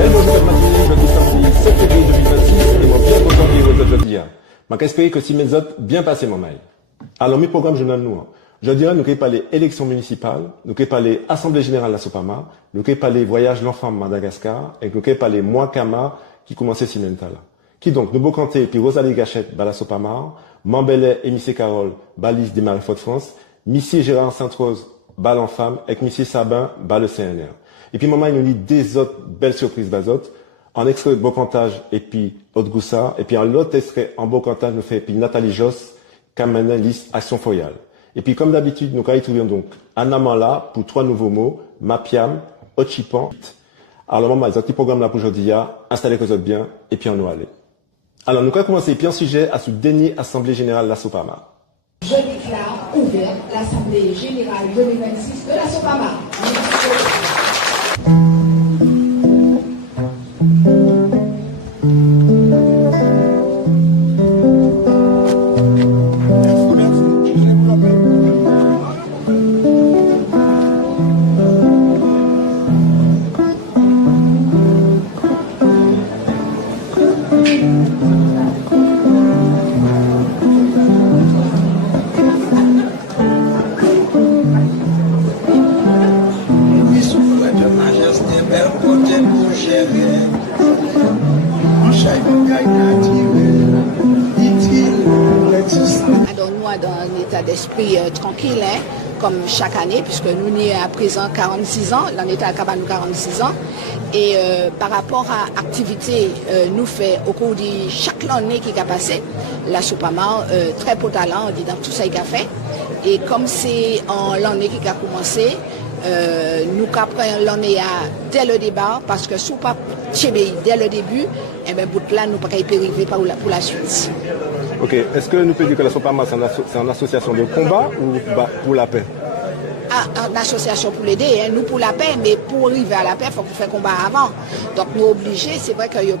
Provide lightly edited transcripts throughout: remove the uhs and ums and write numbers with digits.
Belle bonjour cette matinée, jeudi samedi 7 février 2026 et moi bien content de vous aujourd'hui. Je espère que si mes autres bien passé mon mail. Alors mes programmes je donne nous. Je dirais nous pas les élections municipales, nous pas les assemblées générales de la Sopama, nous pas les voyages l'enfant à Madagascar et nous pas les mois Kama qui commençaient Simentala. Qui donc nous Kanté puis Rosalie Gachette bala Sopama, Mambellet et Missy Carole balise des Marais-Fort de France, Missy Gérard Sainte-Rose bal en femme et Missy Sabin bal le CNR. Et puis maman il nous lit des autres belles surprises bazotes, en extrait de Bocantage et puis Haute Goussard, et puis en l'autre extrait en Bocantage nous fait puis Nathalie Joss, Kamena liste Action Foyale. Et puis comme d'habitude nous trouvons donc Anamala pour 3 nouveaux mots, Mapiam, Ochipan. Alors maman les autres programmes là pour aujourd'hui, installez que vous êtes bien et puis on nous aller. Alors nous allons commencer puis un sujet à ce dernier Assemblée Générale de la Sopama. Je déclare ouverte l'Assemblée Générale 2026 de la Sopama. Dans un état d'esprit tranquille, hein, comme chaque année, puisque nous n'y à présent 46 ans, l'année à Cabane 46 ans. Et par rapport à l'activité, nous fait au cours de chaque année qui a passé, la Sopama, très beau talent dans tout ça qu'il a fait. Et comme c'est en l'année qui a commencé, nous apprenons l'année dès le départ, parce que si pas dès le début, et bien bout là nous pas y arriver pour la suite. Ok, est-ce que nous pouvons dire que la Sopama c'est une association de combat ou pour la paix? Une association pour l'aider, hein, nous pour la paix, mais pour arriver à la paix, il faut qu'on fasse combat avant. Donc nous obligés, c'est vrai qu'il y a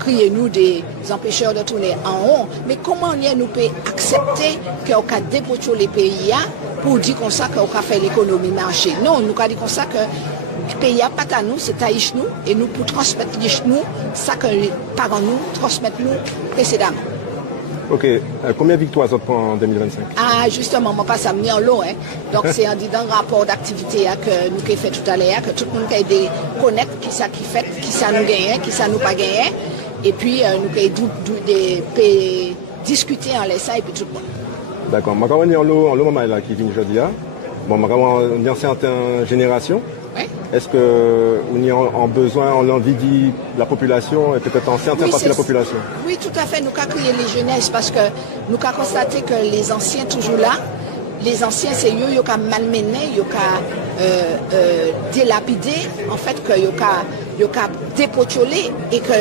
crié nous des empêcheurs de tourner en haut, mais comment nous pouvons accepter qu'on a dépoté les pays pour dire comme ça qu'on a fait l'économie marché? Non, nous avons dit comme ça que le pays n'a pas à nous, c'est à nous, et nous pour transmettre nous, ça que les parents nous transmettent nous précédemment. Ok, combien de victoires vous avez en 2025? Ah, justement, moi, pas ça mis en lot. Hein. Donc, c'est en disant rapport d'activité que nous avons fait tout à l'heure, que tout le monde a connaître qui ça qui fait, qui ça nous gagne, qui ça nous pas gagné. Et puis, nous avons discuter en laissant et puis tout le monde. D'accord. Je vais en lot moment là qui vient aujourd'hui. Bon, je vais dans certaines générations. Oui. Est-ce que on y a en besoin, on l'envie de la population et peut-être en certaines parties de la population? Oui, tout à fait. Nous avons créé les jeunesses parce que nous avons constaté que les anciens toujours là, les anciens c'est eux qui ont malmené, qui ont délapidé, en fait que ils ont dépotiolé et que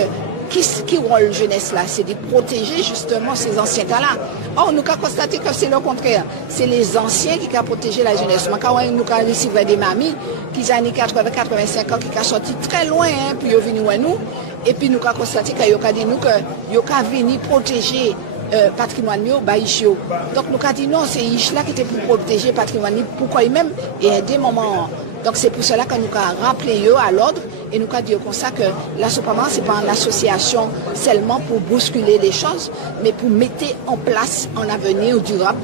qui rôle jeunesse là, c'est de protéger justement ces anciens là. Or, nous avons constaté que c'est le contraire. C'est les anciens qui ont protégé la jeunesse. Nous avons reçu des mamies qui ont 80-85 ans, qui ont sorti très loin, hein, puis ils sont venus à nous. Et puis nous avons constaté qu'ils ont dit nous qu'ils ont venu protéger patrimoine baïchio. Donc nous avons dit non, c'est Ishla qui était pour protéger le patrimoine, pourquoi même et à des moments. Donc c'est pour cela que nous avons rappelé eux à l'ordre et nous avons dit comme ça que la Sopama ce n'est pas une association seulement pour bousculer les choses, mais pour mettre en place un avenir durable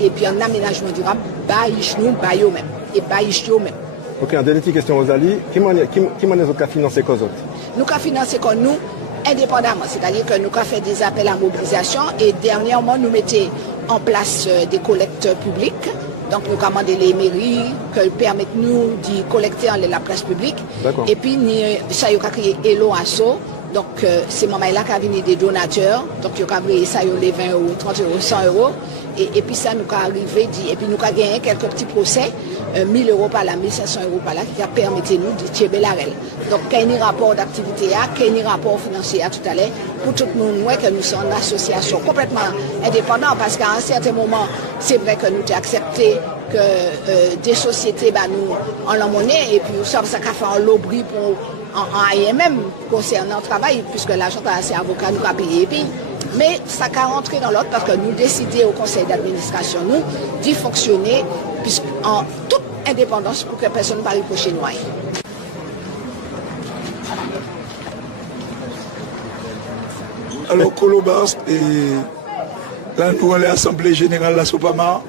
et puis un aménagement durable baïchnou, baïo même et baïchio même. Ok, en dernière question Rosalie, qui m'a financé quoi autres? Nous avons financé comme nous indépendamment, c'est-à-dire que nous avons fait des appels à mobilisation et dernièrement nous mettions en place des collectes publiques. Donc nous commandons les mairies qui permettent nous de collecter en la place publique. Et puis ça y a créé Hello Asso. Donc c'est moment là qui venu des donateurs. Donc il y a créé ça les 20 euros, 30 euros, 100 euros. Et puis ça nous a arrivé et puis nous avons gagné quelques petits procès, 1000 euros par là, 1500 euros par là, qui a permis nous de tirer la règle. Donc il y a un rapport d'activité, il y a un rapport financier tout à l'heure, pour tout le monde que nous sommes une association complètement indépendante, parce qu'à un certain moment, c'est vrai que nous avons accepté que des sociétés nous en la monnaie, et puis nous sommes ça qu'a fait un lobby pour en AMM concernant le travail, puisque l'argent c'est avocat, nous avons payé. Mais ça a rentré dans l'ordre parce que nous décidons au conseil d'administration, nous, d'y fonctionner en toute indépendance pour que personne ne parle pour chez nous. Alors, Colobas, et là, nous, à l'Assemblée Générale de la Sopama,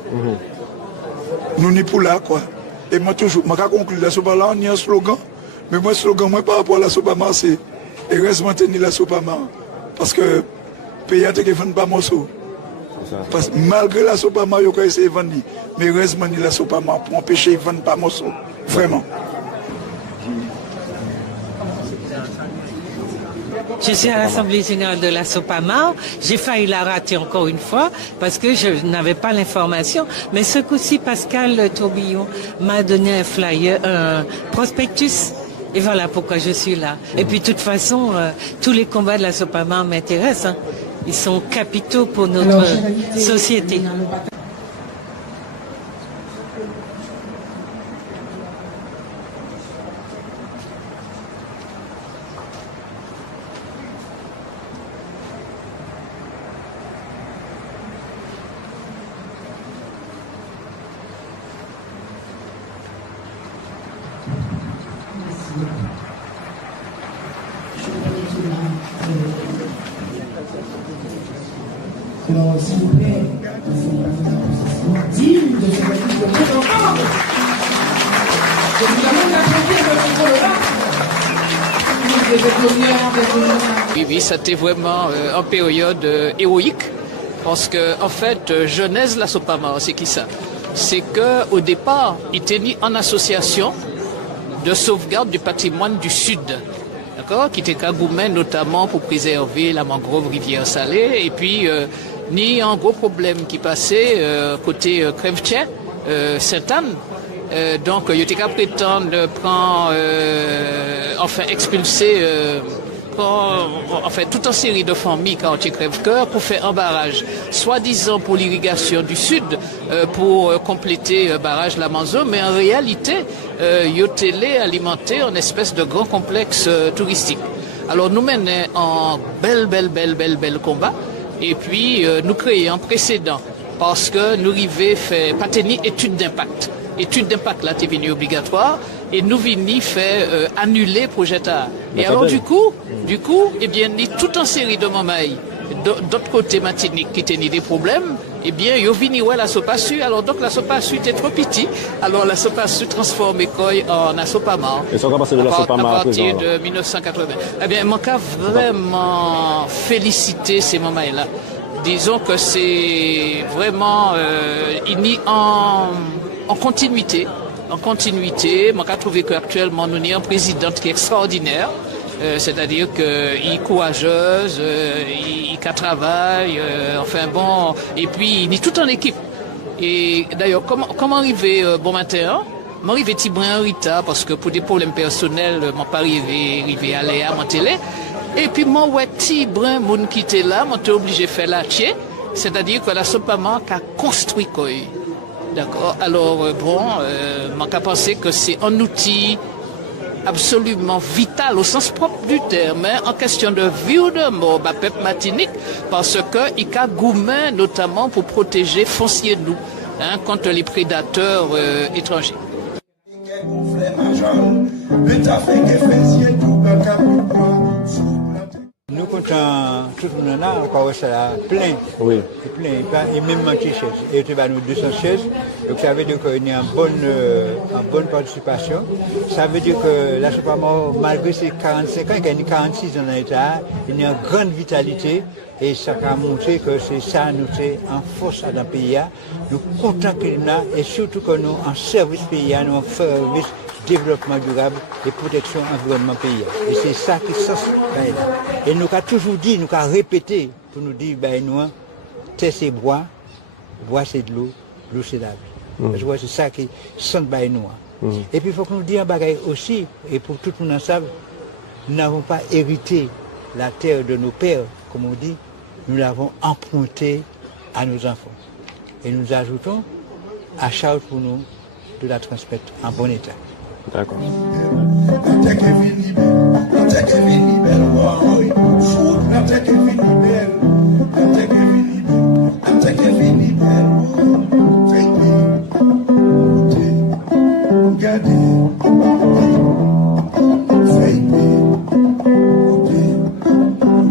nous n'y pour là, quoi. Et moi, toujours, je conclue la Sopama, on y a un slogan. Mais moi, le slogan, moi, par rapport à la Sopama, c'est heureusement tenir la Sopama. Parce que le pays a été vendu pas morceau. Parce que malgré la Sopama, il y a essayé de vendre. Mais heureusement, la Sopama pour empêcher de vendre pas morceau. Vraiment. Je suis à l'Assemblée Générale de la Sopama. J'ai failli la rater encore une fois parce que je n'avais pas l'information. Mais ce coup-ci, Pascal Tourbillon m'a donné un flyer, un prospectus. Et voilà pourquoi je suis là. Et puis, de toute façon, tous les combats de la Sopama m'intéressent. Hein. Ils sont capitaux pour notre société. Alors, s'il vous plaît, digne de ce petit peu encore. Je vous demande d'applaudir votre Oui, c'était vraiment une période héroïque parce que, en fait, Genèse la Sopama, c'est qui ça? C'est qu'au départ, il était mis en association de sauvegarde du patrimoine du Sud. Qui était Kagoumé notamment pour préserver la mangrove rivière salée et puis ni un gros problème qui passait côté Crève-Tien, Sainte-Anne. Donc il était qu'à prétendre prendre enfin expulser toute une série de familles quartier Crève-Cœur pour faire un barrage, soi-disant pour l'irrigation du sud, pour compléter le barrage de la Manzo, mais en réalité, Yotélé alimenté en espèce de grand complexe touristique. Alors nous menons un bel combat, et puis nous créons un précédent, parce que nous arrivons faire pas tenir étude d'impact. Étude d'impact là, t'es venu obligatoire. Et nous venons faire annuler le projet A. Et alors du coup, eh bien, il y a toute une série de moments d'autre côté Martinique qui tenaient des problèmes. Eh bien, ils venu la Sopasu. Alors donc la Sopasu était trop petit. Alors la Sopasu transformée en Sopama. Et ça va passer de la Sopama à partir de 1980. Eh bien, moi, vraiment féliciter ces moments-là. Disons que c'est vraiment en continuité. En continuité, moi, j'ai trouvé qu'actuellement, nous avons un président qui est extraordinaire, c'est-à-dire qu'il est courageuse, il travaille, enfin bon, et puis il est tout en équipe. Et d'ailleurs, comment arriver bon matin? Moi, arrivé Tibrin Rita, parce que pour des problèmes personnels, mon pas arrivé à aller à mon télé. Et puis moi, ouais, Tibrin, mon qui était là, moi, t'es obligé de faire la tienne, c'est-à-dire que la Sopama a construit quoi. D'accord. Alors, moi, je pense que c'est un outil absolument vital au sens propre du terme, hein, en question de vie ou de mort, peuple Martinique, parce qu'il y a gourmet notamment pour protéger foncier nous, hein, contre les prédateurs étrangers. Nous comptons tout le monde là, encore ça plein. Oui. Plein, et même chaise. Et tu vas nous 200 chaises. Donc ça veut dire qu'il y a une bonne participation. Ça veut dire que la Sopama, malgré ses 45 ans, il y a 46 ans dans l'État, il y a une grande vitalité. Et ça a montré que c'est ça, nous sommes en force dans le pays. Nous sommes contents qu'il y a, et surtout que nous, en service pays, nous en service développement durable et protection environnement pays. Et c'est ça qui sort. Et nous avons toujours dit, nous avons répété pour nous dire, nous, terre c'est bois c'est de l'eau c'est la vie. Je vois c'est ça qui sent nous. Et puis il faut que nous disions un bagage aussi, et pour tout le monde ensemble, nous n'avons pas hérité la terre de nos pères, comme on dit, nous l'avons empruntée à nos enfants. Et nous ajoutons à charge pour nous de la transmettre en bon état. D'accord.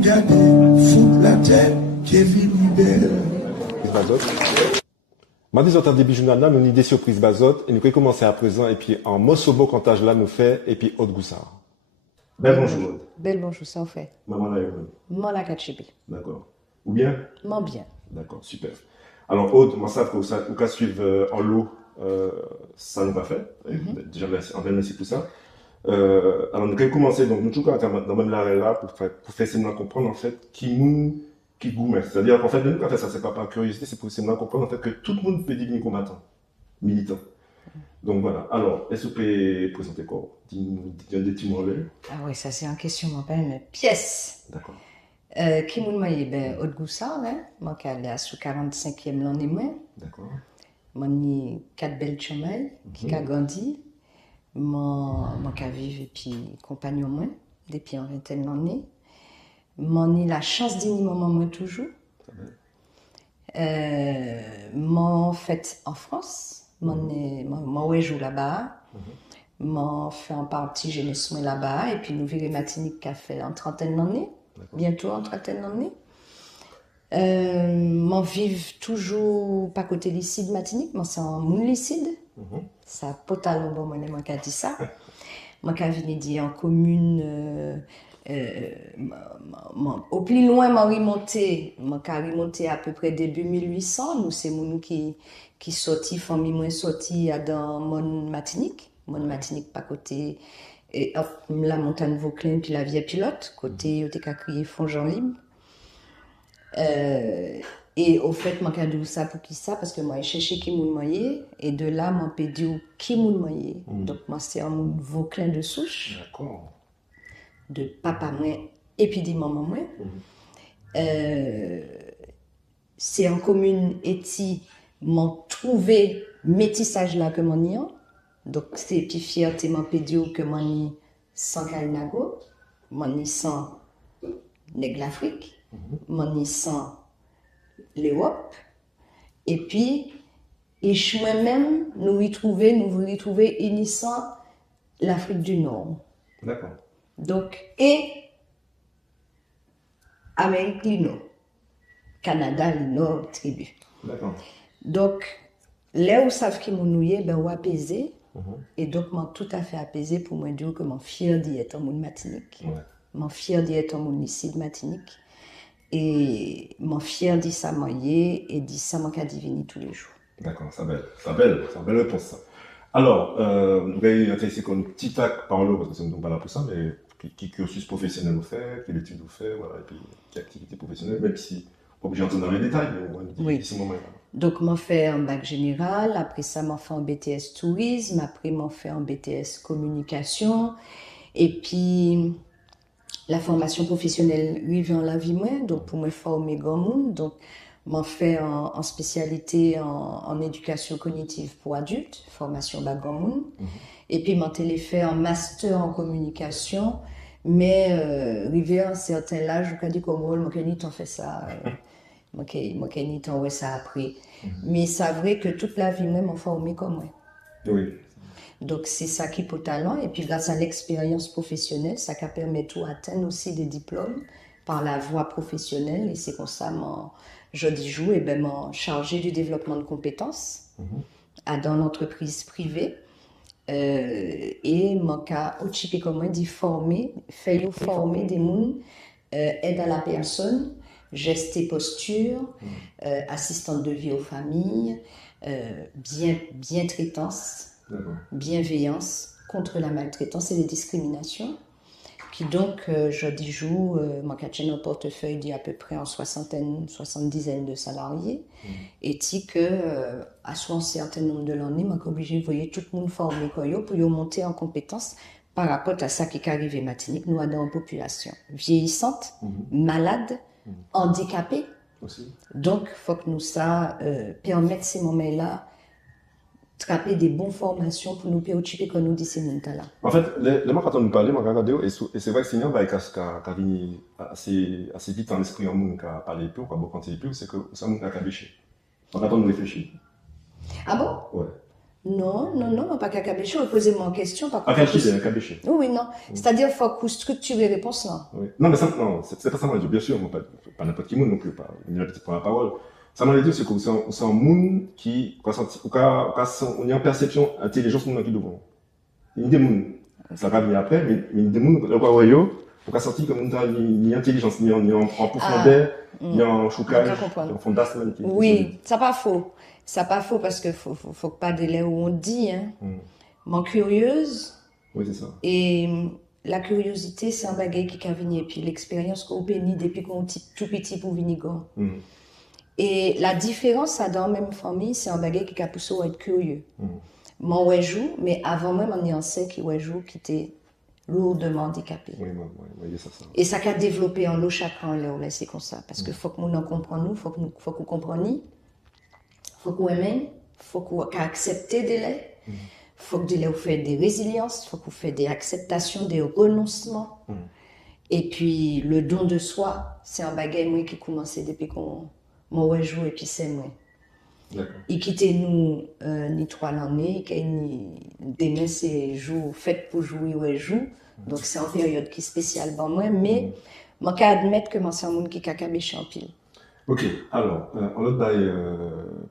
Regardez, Bazot. Mardi soir début journal là, nous avons des surprises Bazot et nous allons commencer à présent et puis en Mosobo comptage là nous fait et puis Haute Goussard. Bel bonjour. Bel bonjour, ça en fait. Maman là, Moi la Kachibi. d'accord. Ou bien? Moi bien. D'accord, super. Alors Aude, moi ça faut ça, ou qu'à suivre en lot, ça nous va faire. Déjà merci, en merci pour ça. Alors nous allons commencer donc nous toujours dans même l'arrêt là pour faire essayer de comprendre en fait qui gourmet. C'est-à-dire qu'en fait nous quand fait ça c'est pas par curiosité, c'est pour essayer de comprendre en fait que tout le monde peut devenir combattant, militant. Donc voilà. Alors est-ce que vous pouvez présenter quoi? Dis-nous des petits mots là. Ah oui, ça c'est en question, mon père, une pièce. D'accord. Qui m'a dit, ben, Haute Goussard, hein. Moi qui allais à sous 45e l'année, moi. D'accord. Moi, ni 4 belles chômelles qui a grandi. Moi qui a vécu et puis compagnon moi, depuis en vingtaine d'années. Moi, ni la chance d'y moment moi toujours. Moi, fait en France. Moi, joue là-bas. Moi, fait en partie jeunesse là-bas. Et puis, nous vivons Matinique qui a fait en trentaine d'années. Bientôt en trentaine d'années. Moi, vive toujours pas côté Licide Matinique, moi, c'est en Moun Licide. Ça, potal, bon, moi, qui a dit ça. Moi, qui a venu dire en commune. Au plus loin, moi, qui a remonté à peu près début 1800. Nous, c'est nous qui sorti, famille moins sorti dans Moun Matinique. Moun Matinique, pas côté. Et hop, la montagne Vauclin, puis la vieille pilote, côté où t'es qu'à crier Fonds-Jean Libre. Et au fait, moi, j'ai dit ça pour qui ça? Parce que moi, j'ai cherché qui moun moyen, et de là, moi, j'ai dit qui moun moyen. Donc, moi, c'est un moun Vauclin de souche. D'accord. De papa, moi, et puis de maman, moi. C'est en commune, et si, m'ont trouvé métissage là que mon niant. Donc, c'est puis fierté, mon pédio, que moi, ni sans Kalinago, moi, ni sans Nègre l'Afrique, moi, ni sans l'Europe. Et puis, moi-même, nous voulons y trouver unissant l'Afrique du Nord. D'accord. Donc, et Amérique du Nord, Canada, le Nord, tribu. D'accord. Donc, là où savent qui m'ont noué, ben, on apaisé. Et donc, je suis tout à fait apaisé pour moi dire que je suis fier d'y être en monde matinique. Je suis fier d'y être en monde Licide Matinique. Et je suis fier d'y ça mailler et d'y ça manquer à diviner tous les jours. D'accord, c'est belle réponse ça. Alors, nous allons intéresser comme petit tac par là, parce que nous ne sommes pas là pour ça, mais qui cursus professionnel vous fait, quelle étude vous fait, voilà, et puis quelle activité professionnelle, même si, pas obligé d'entrer dans les détails, mais on va dire ici, moment-là. Donc, je fais un bac général, après ça, je fais un BTS tourisme, après, je fais un BTS communication, et puis la formation professionnelle arrive en la vie, moi, donc pour me former grand monde, donc je fais en spécialité en éducation cognitive pour adultes, formation bac grand monde, et puis je fais un master en communication, mais arrivé à un certain âge, je me dis comme moi, je fais ça. Moi, qui ai ça après. Mais c'est vrai que toute la vie, même, on formé comme moi. Oui. Donc, c'est ça qui est pour talent. Et puis, grâce à l'expérience professionnelle, ça qui permet tout atteindre aussi des diplômes par la voie professionnelle. Et c'est comme ça, je dis joue, et ben, chargé du développement de compétences dans l'entreprise privée. Et mon cas, au Chipé, comme moi, dit former des gens, aide à la personne. Geste et posture, assistante de vie aux familles, bientraitance, bienveillance contre la maltraitance et les discriminations. Qui donc, je dis joue, mon catching au portefeuille dit à peu près en 70 de salariés. Et dit que, à un certain nombre de l'année, je suis obligé de voir tout le monde formé pour monter en compétences par rapport à ça qui est arrivé Matinique, nous dans une population vieillissante, malade, handicapés. Aussi. Donc, il faut que nous permettre ces moments-là, attraper des bonnes formations pour nous occuper quand nous disons là. En fait, quand on nous parlait, et c'est vrai que c'est un qui a venu assez vite en esprit en monde, qui a parlé peu, qui a beaucoup entendu peu, c'est que ça nous a cabéché. Quand on nous réfléchit. Ah bon? Ouais. Non, pas qu'à cabéché, posez-moi une question. Ah, cabéché, c'est un cabéché. Oui, non. C'est-à-dire qu'il faut qu'on structure les réponses là. Oui. Non, mais ça, non, c'est pas ça, moi, bien sûr, moi, pas n'importe qui monde non plus, pas une habitude pour la parole. Ça m'a dit, c'est que c'est un monde qui, on a une perception, intelligence, monde qui devant. Il y a des mondes. Ça va venir après, mais il y a des mondes, on a senti comme une intelligence, ni en profondeur, ni en choucage, ni en fondation. Oui, ça pas faux. Ça pas faux parce que faut pas délai où on dit, hein. Mon curieuse. Oui, c'est ça. Et la curiosité, c'est un bagage qui a venu. Et puis l'expérience qu'on bénit depuis qu'on est tout petit pour venir. Et la différence, ça dans la même famille, c'est un bagage qui a poussé à être curieux. Mon wejou, mais avant même, on y en sait qui wejou qui était lourdement handicapé. Oui, ça. Et ça a développé en l'eau chakra, là, c'est comme ça. Parce que faut que nous en comprenions, faut qu'on comprenions, faut qu'on aime, faut qu'on accepte des laits, faut que vous fassiez des résiliences, faut qu'on fasse des acceptations, des renoncements. Et puis, le don de soi, c'est un bagage moi, qui commençait depuis qu'on m'a joué et puis c'est moi. Il quittait nous ni 3 l'année, ni demain c'est jour fait pour jouer ou joue. Donc c'est une période qui est spéciale pour moi, mais je peux admettre que c'est un monde qui a cabéché en pile. Ok, alors, en autre bail,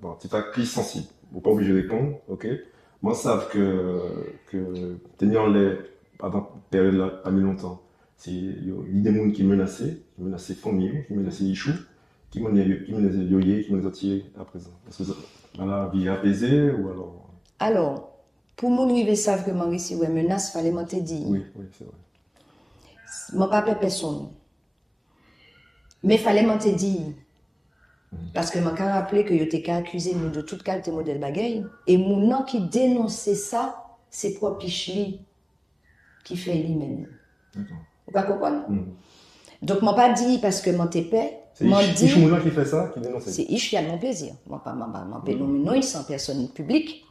bon, tu es plus sensible, vous n'êtes pas obligé de répondre, ok? Moi, je sais que tenir les, pendant cette période-là, pas mis longtemps, il y a des gens qui menaçaient famille, qui menaçaient Ichou, qui menaçaient Yoye, qui menaçaient à présent. Est-ce que la vie est apaisée ou alors? Alors, pour mon arriver savent que Maurice ouais menace, fallait m'en te dire. Oui, c'est vrai. Je ne pas personne. Mais fallait m'en te dire. Parce que je me rappelé que je t'ai accusé de toute qualité modèle bagaille. Et mon nom qui dénonçait ça, c'est propre Pichli qui fait lui-même. Vous pas comprendre? Donc, je ne pas dit parce que mon t'épais. C'est Ichmouna qui fait ça, qui dénonce. C'est Ish qui a mon plaisir. Je ne pas nommer sans personne publique.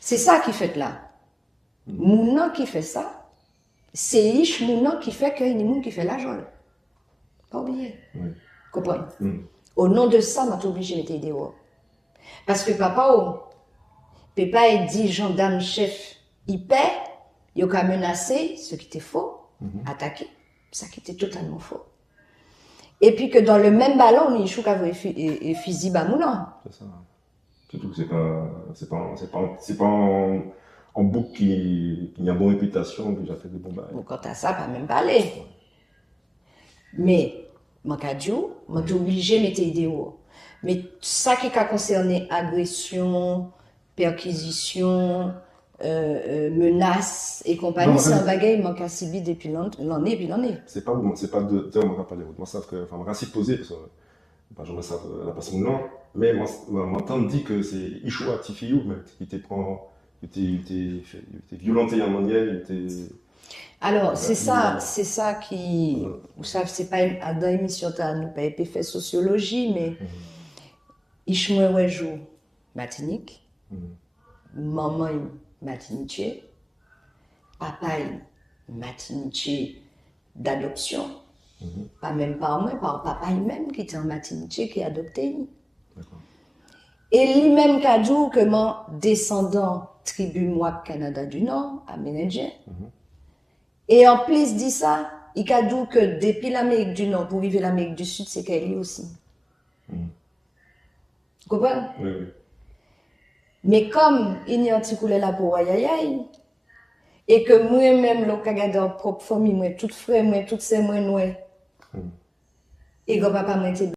C'est ça qui fait là. Mon nom qui fait ça, c'est Ish mon nom qui fait qu'il y a des gens qui fait l'argent. Pas oublier. Comprenez? Au nom de ça, je suis obligé de mettre dehors. Parce que papa est dit gendarme chef, il paie, il a menacé, ce qui était faux, attaqué, ça qui était totalement faux. Et puis que dans le même ballon, il y a un fusil bamounan. C'est ça. Surtout que c'est pas en bouc qui a une bonne réputation, qui a fait des bombes. Bon, quant à ça, pas même parler. Mais, mon cadio, je suis obligé de mettre dehors. Mais ça qui a concerné agression, perquisition, menaces et compagnie, c'est un bagage qui a subi depuis l'année puis l'année. C'est pas de terme qu'on va parler. Moi, ça que, enfin, je vais poser, parce que, je ne sais pas la personne non, mais moi, m'entendre dit que c'est Ichoua Tifiyou, qui était violenté en manière, Alors, c'est ça qui, vous savez, c'est pas dans l'émission, nous pas été fait sociologie, mais Ishmael Wejou, Martinique, maman Martinique, papa Martinique d'adoption, pas même par moi, par papa lui-même qui était en Martinique qui a adopté. Et lui-même qui a dit que mon descendant tribu Mouak Canada du Nord, amérindien. Et en plus dit ça, il a dit que depuis l'Amérique du Nord pour arriver à l'Amérique du Sud, c'est qu'elle est aussi. Vous comprenez? Oui. Mais comme il y a un petit coulet là pour Ayayaï, et que moi-même, le Canada, propre famille, moi, tout frère, moi, tout c'est moi, et que papa m'a été